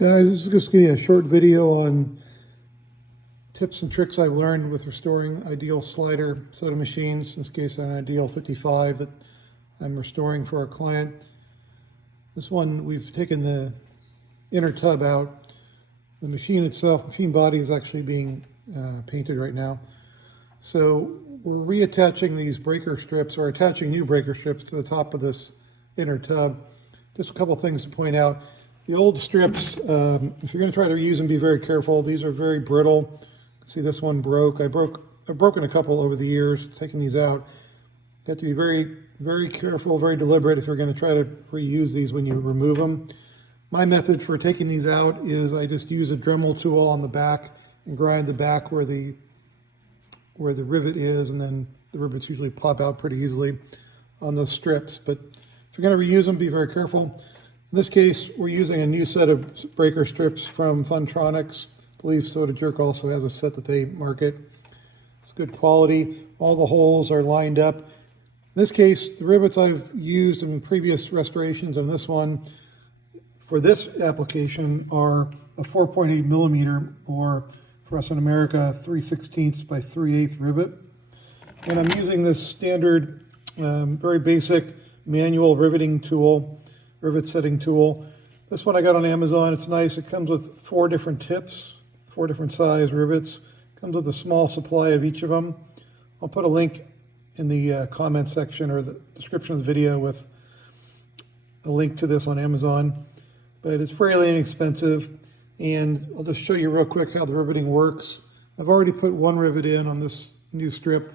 Guys, this is just going to be a short video on tips and tricks I've learned with restoring ideal slider soda machines. In this case, an ideal 55 that I'm restoring for our client. This one, we've taken the inner tub out. The machine itself, machine body is actually being painted right now. So we're reattaching these breaker strips, or attaching new breaker strips to the top of this inner tub. Just a couple things to point out. The old strips, if you're going to try to reuse them, be very careful. These are very brittle. See, this one broke. I've broken a couple over the years, taking these out. You have to be very, very careful, very deliberate if you're going to try to reuse these when you remove them. My method for taking these out is I just use a Dremel tool on the back and grind the back where the rivet is, and then the rivets usually pop out pretty easily on those strips. But if you're going to reuse them, be very careful. In this case, we're using a new set of breaker strips from Funtronics. I believe Soda Jerk also has a set that they market. It's good quality. All the holes are lined up. In this case, the rivets I've used in previous restorations on this one for this application are a 4.8 millimeter, or for us in America, 3/16 by 3/8 rivet. And I'm using this standard, very basic manual riveting tool, rivet setting tool. This one I got on Amazon. It's nice. It comes with 4 different tips, 4 different size rivets. Comes with a small supply of each of them. I'll put a link in the comment section or the description of the video with a link to this on Amazon. But it's fairly inexpensive, and I'll just show you real quick how the riveting works. I've already put one rivet in on this new strip,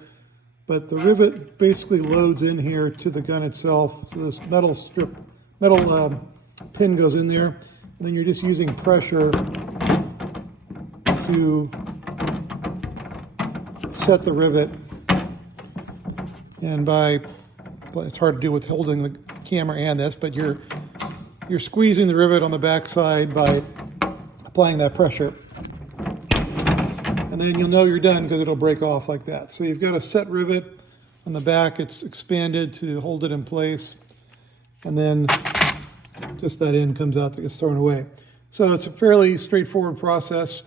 but the rivet basically loads in here to the gun itself. So this metal pin goes in there, and then you're just using pressure to set the rivet. And it's hard to do with holding the camera and this, but you're squeezing the rivet on the back side by applying that pressure. And then you'll know you're done because it'll break off like that. So you've got a set rivet on the back. It's expanded to hold it in place. And then just that end comes out that gets thrown away. So it's a fairly straightforward process,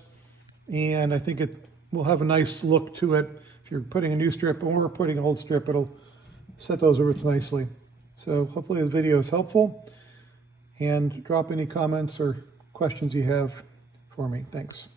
and I think it will have a nice look to it. If you're putting a new strip or putting an old strip, it'll set those rivets nicely. So hopefully the video is helpful, and drop any comments or questions you have for me. Thanks.